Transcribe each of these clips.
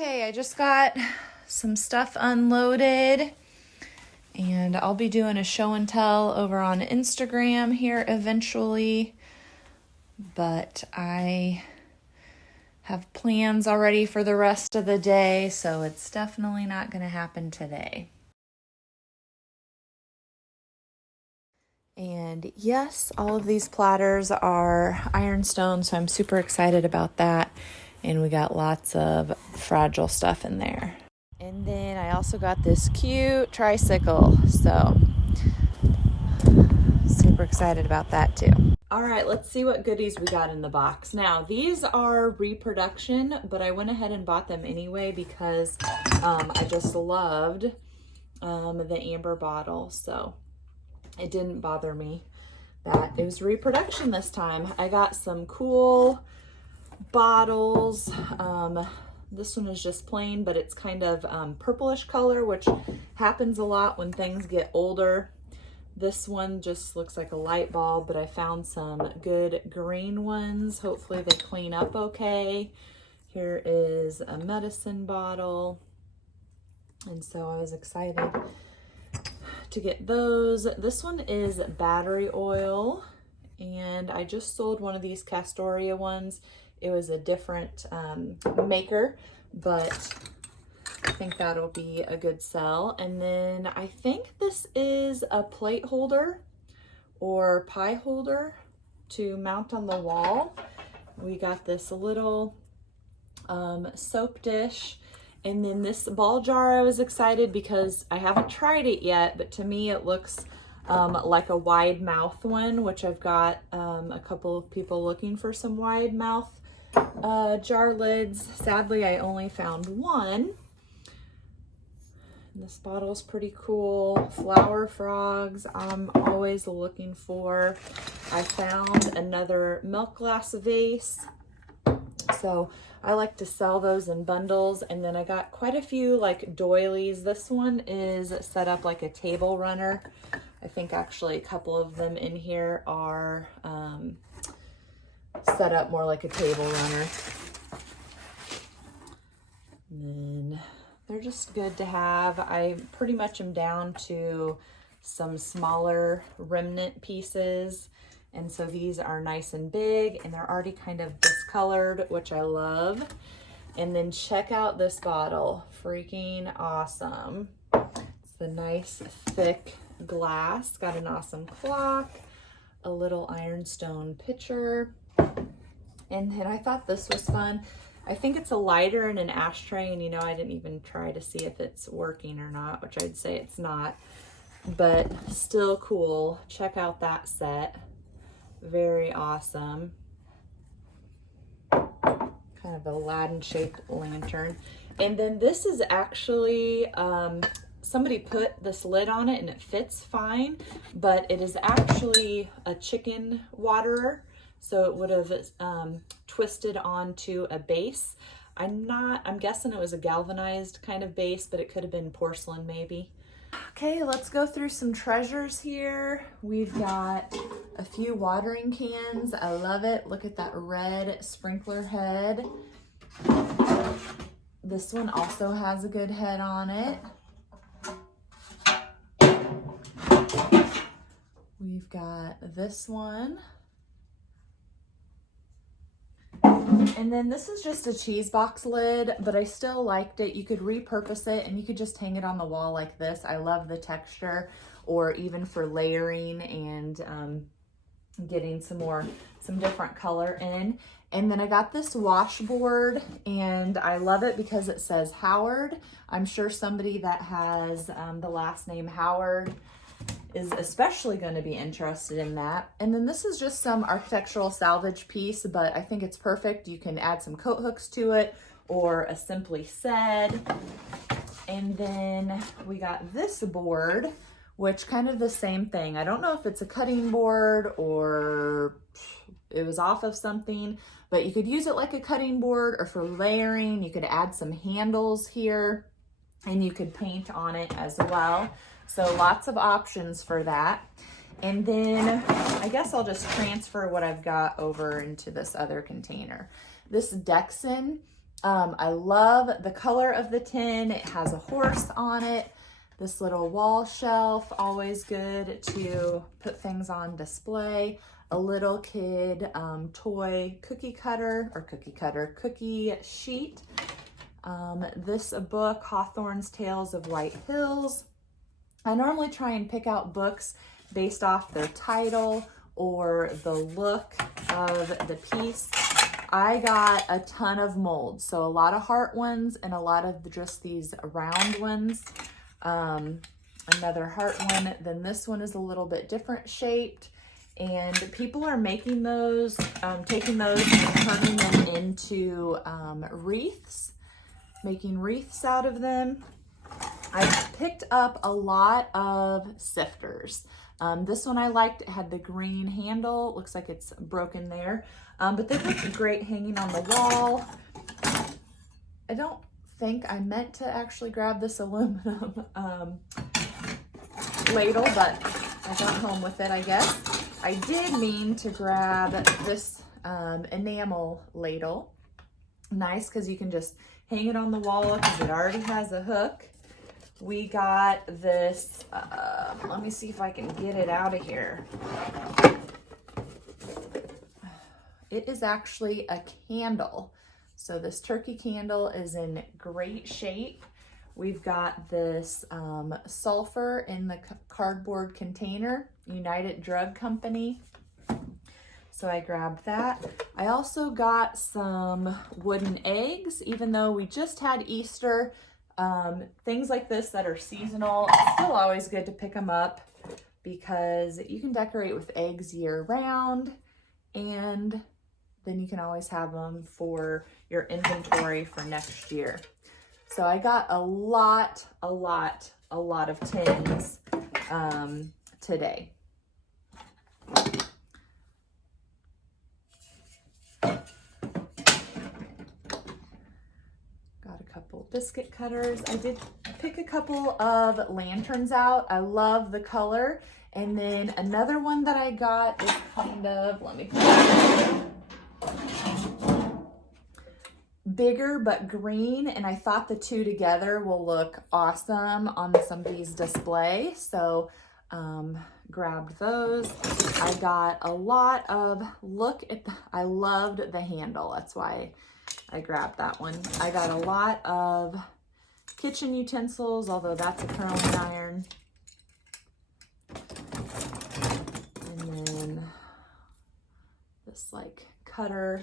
Okay, I just got some stuff unloaded and I'll be doing a show and tell over on Instagram here eventually, but I have plans already for the rest of the day, so it's definitely not going to happen today. And yes, all of these platters are ironstone, so I'm super excited about that. And we got lots of fragile stuff in there. And then I also got this cute tricycle, so super excited about that too. All right, let's see what goodies we got in the box. Now, these are reproduction, but I went ahead and bought them anyway because I just loved the amber bottle, so it didn't bother me that it was reproduction this time. I got some cool bottles. This one is just plain, but it's kind of purplish color, which happens a lot when things get older. This one just looks like a light bulb, but I found some good green ones. Hopefully they clean up okay. Here is a medicine bottle. And so I was excited to get those. This one is battery oil, and I just sold one of these Castoria ones. It was a different maker, but I think that'll be a good sell. And then I think this is a plate holder or pie holder to mount on the wall. We got this little soap dish. And then this ball jar, I was excited because I haven't tried it yet, but to me it looks like a wide mouth one, which I've got a couple of people looking for some wide mouth jar lids. Sadly, I only found one. And this bottle is pretty cool. Flower frogs, I'm always looking for. I found another milk glass vase. So I like to sell those in bundles. And then I got quite a few like doilies. This one is set up like a table runner. I think actually a couple of them in here are set up more like a table runner. And then they're just good to have. I pretty much am down to some smaller remnant pieces. And so these are nice and big, and they're already kind of discolored, which I love. And then check out this bottle. Freaking awesome. It's the nice thick glass. Got an awesome clock, a little ironstone pitcher. And then I thought this was fun. I think it's a lighter and an ashtray, and you know, I didn't even try to see if it's working or not, which I'd say it's not, but still cool. Check out that set. Very awesome. Kind of Aladdin shaped lantern. And then this is actually, somebody put this lid on it and it fits fine, but it is actually a chicken waterer. So it would have twisted onto a base. I'm guessing it was a galvanized kind of base, but it could have been porcelain maybe. Okay, let's go through some treasures here. We've got a few watering cans. I love it. Look at that red sprinkler head. This one also has a good head on it. We've got this one. And then this is just a cheese box lid, but I still liked it. You could repurpose it and you could just hang it on the wall like this. I love the texture, or even for layering and getting some different color in. And then I got this washboard, and I love it because it says Howard. I'm sure somebody that has the last name Howard is especially going to be interested in that. And then this is just some architectural salvage piece, but I think it's perfect. You can add some coat hooks to it, or a simply said. And then we got this board, which kind of the same thing. I don't know if it's a cutting board or it was off of something, but you could use it like a cutting board or for layering. You could add some handles here and you could paint on it as well. So lots of options for that. And then I guess I'll just transfer what I've got over into this other container. This Dexon I love the color of the tin. It has a horse on it. This little wall shelf, always good to put things on display. A little kid toy cookie sheet. This book, Hawthorne's Tales of White Hills. I normally try and pick out books based off their title or the look of the piece. I got a ton of molds, so a lot of heart ones and a lot of just these round ones. Another heart one, then this one is a little bit different shaped, and people are making those, taking those and turning them into wreaths, making wreaths out of them. I picked up a lot of Sifters. This one I liked. It had the green handle. It looks like it's broken there. But they look great hanging on the wall. I don't think I meant to actually grab this aluminum ladle, but I got home with it, I guess. I did mean to grab this enamel ladle. Nice, because you can just hang it on the wall because it already has a hook. We got this, let me see if I can get it out of here. It is actually a candle. So this turkey candle is in great shape. We've got this sulfur in the cardboard container, United Drug Company. So I grabbed that. I also got some wooden eggs, even though we just had Easter. Things like this that are seasonal, it's still always good to pick them up because you can decorate with eggs year round, and then you can always have them for your inventory for next year. So I got a lot of tins today. Biscuit cutters. I did pick a couple of lanterns out. I love the color. And then another one that I got is kind of, let me put it bigger but green, and I thought the two together will look awesome on some of these displays. So grabbed those. I got a lot of, I loved the handle. That's why I grabbed that one. I got a lot of kitchen utensils, although that's a curling iron. And then this like cutter.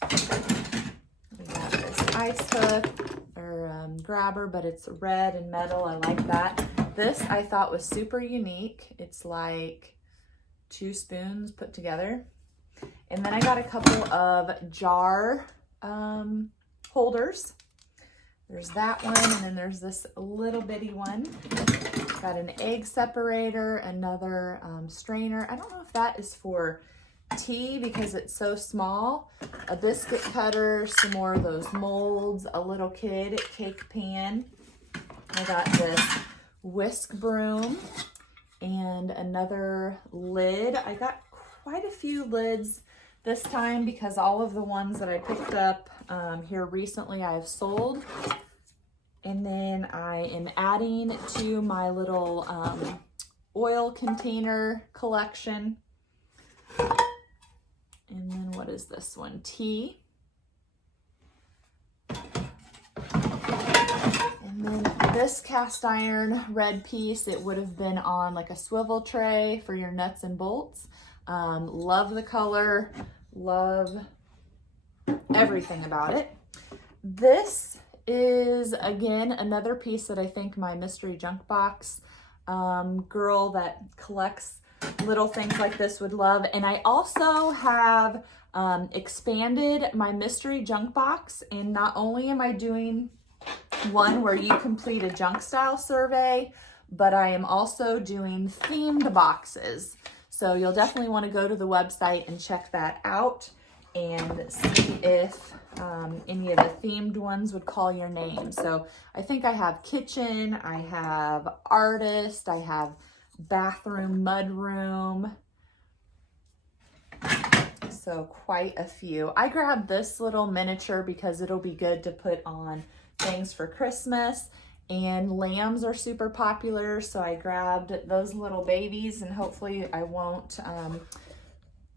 We got this ice hook or grabber, but it's red and metal. I like that. This I thought was super unique. It's like 2 spoons put together. And then I got a couple of jar holders. There's that one, and then there's this little bitty one. Got an egg separator, another strainer. I don't know if that is for tea because it's so small. A biscuit cutter, some more of those molds, a little kid cake pan. I got this whisk broom and another lid. I got quite a few lids this time because all of the ones that I picked up here recently I have sold. And then I am adding to my little oil container collection. And then what is this one? Tea. And then this cast iron red piece, it would have been on like a swivel tray for your nuts and bolts. Love the color, love everything about it. This is again another piece that I think my mystery junk box girl that collects little things like this would love. And I also have expanded my mystery junk box, and not only am I doing one where you complete a junk style survey, but I am also doing themed boxes. So you'll definitely want to go to the website and check that out and see if any of the themed ones would call your name. So I think I have kitchen, I have artist, I have bathroom, mud room. So quite a few. I grabbed this little miniature because it'll be good to put on things for Christmas, and lambs are super popular. So I grabbed those little babies, and hopefully I won't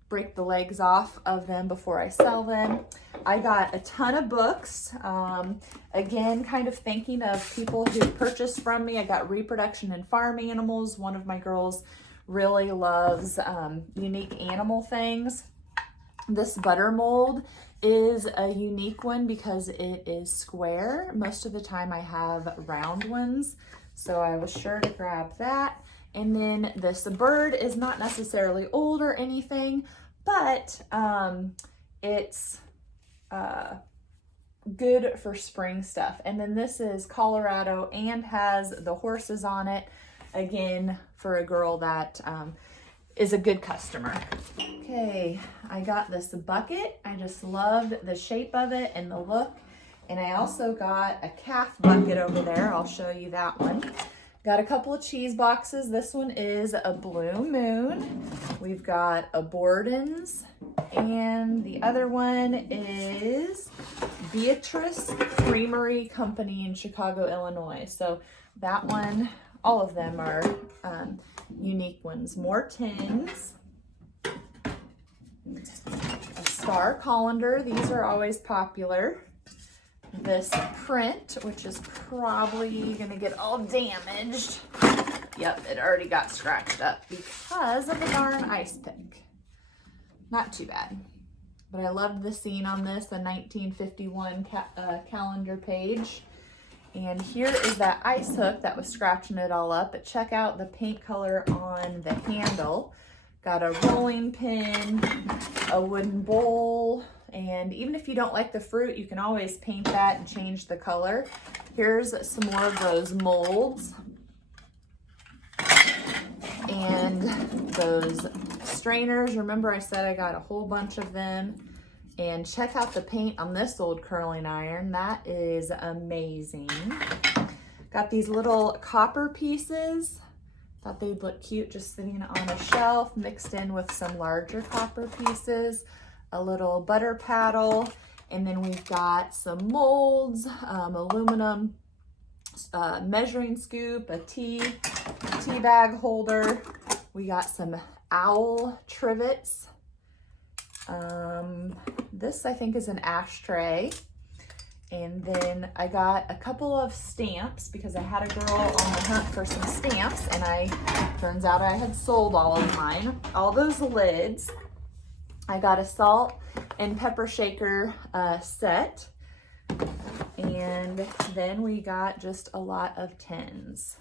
break the legs off of them before I sell them. I got a ton of books. Again, kind of thinking of people who purchased from me. I got reproduction and farm animals. One of my girls really loves unique animal things. This butter mold is a unique one because it is square. Most of the time I have round ones, so I was sure to grab that. And then this bird is not necessarily old or anything, but it's good for spring stuff. And then this is Colorado and has the horses on it, again, for a girl that is a good customer. Okay, I got this bucket. I just loved the shape of it and the look. And I also got a calf bucket over there. I'll show you that one. Got a couple of cheese boxes. This one is a Blue Moon. We've got a Borden's, and the other one is Beatrice Creamery Company in Chicago, Illinois. So that one, all of them are unique ones. More tins. A star colander. These are always popular. This print, which is probably gonna get all damaged. Yep, it already got scratched up because of the darn ice pick. Not too bad. But I loved the scene on this, the 1951 calendar page. And here is that ice hook that was scratching it all up. But check out the paint color on the handle. Got a rolling pin, a wooden bowl, and even if you don't like the fruit, you can always paint that and change the color. Here's some more of those molds and those strainers. Remember I said I got a whole bunch of them. And check out the paint on this old curling iron. That is amazing. Got these little copper pieces. Thought they'd look cute just sitting on a shelf, mixed in with some larger copper pieces. A little butter paddle, and then we've got some molds, aluminum measuring scoop, a tea bag holder. We got some owl trivets. This I think is an ashtray. And then I got a couple of stamps because I had a girl on the hunt for some stamps, and turns out I had sold all of mine. All those lids. I got a salt and pepper shaker set, and then we got just a lot of tins.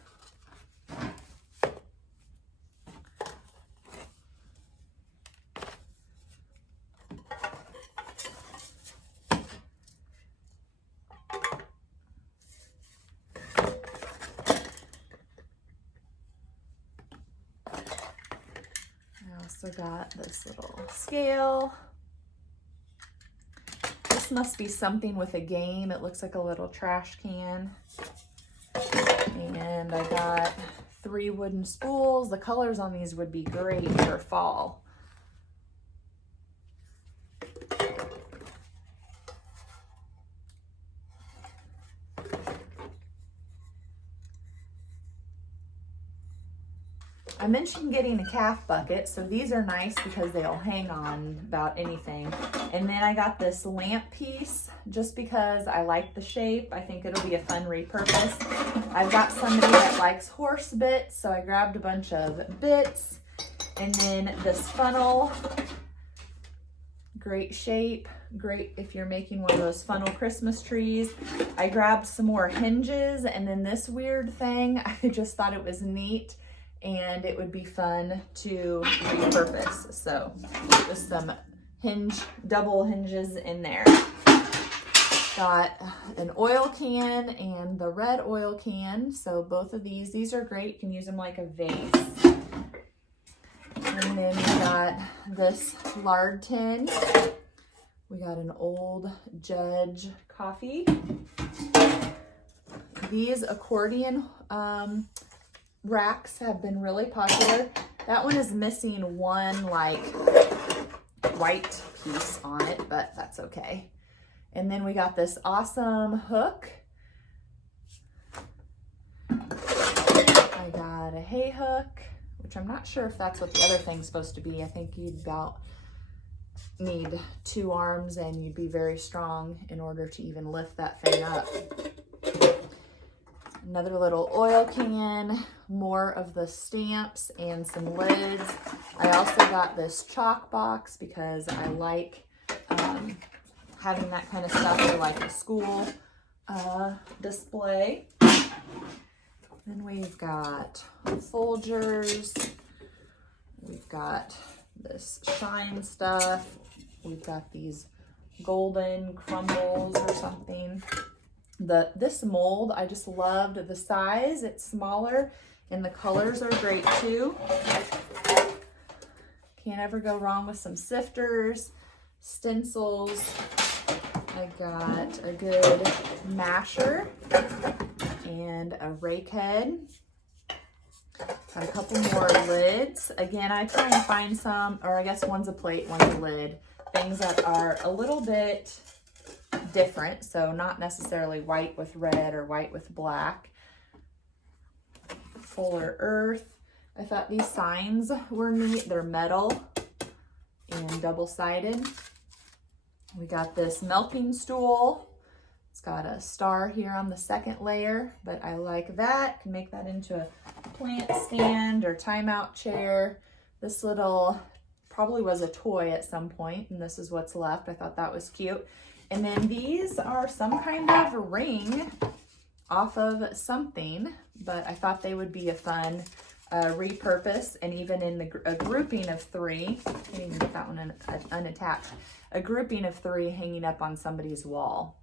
Also got this little scale. This must be something with a game. It looks like a little trash can. And I got 3 wooden spools. The colors on these would be great for fall. I mentioned getting a calf bucket, so these are nice because they'll hang on about anything. And then I got this lamp piece just because I like the shape. I think it'll be a fun repurpose. I've got somebody that likes horse bits, so I grabbed a bunch of bits. And then this funnel, great shape, great if you're making one of those funnel Christmas trees. I grabbed some more hinges, and then this weird thing, I just thought it was neat. And it would be fun to repurpose. So just some double hinges in there. Got an oil can and the red oil can. So both of these are great. You can use them like a vase. And then we got this lard tin. We got an old Judge coffee. These accordion racks have been really popular. That one is missing one like white piece on it, but that's okay. And then we got this awesome hook. I got a hay hook, which I'm not sure if that's what the other thing's supposed to be. I think you'd about need 2 arms and you'd be very strong in order to even lift that thing up. Another little oil can, more of the stamps and some lids. I also got this chalk box because I like having that kind of stuff for like a school display. Then we've got Folgers. We've got this shine stuff. We've got these golden crumbles or something. This mold, I just loved the size. It's smaller and the colors are great too. Can't ever go wrong with some sifters, stencils. I got a good masher and a rake head. Got a couple more lids. Again, I try and find some, or I guess one's a plate, one's a lid, things that are a little bit different, so not necessarily white with red or white with black. Fuller Earth. I thought these signs were neat. They're metal and double-sided. We got this milking stool. It's got a star here on the second layer, but I like that. Can make that into a plant stand or timeout chair. This little probably was a toy at some point, and this is what's left. I thought that was cute. And then these are some kind of a ring off of something, but I thought they would be a fun repurpose, and even in a grouping of 3, can't even get that one unattached, a grouping of 3 hanging up on somebody's wall.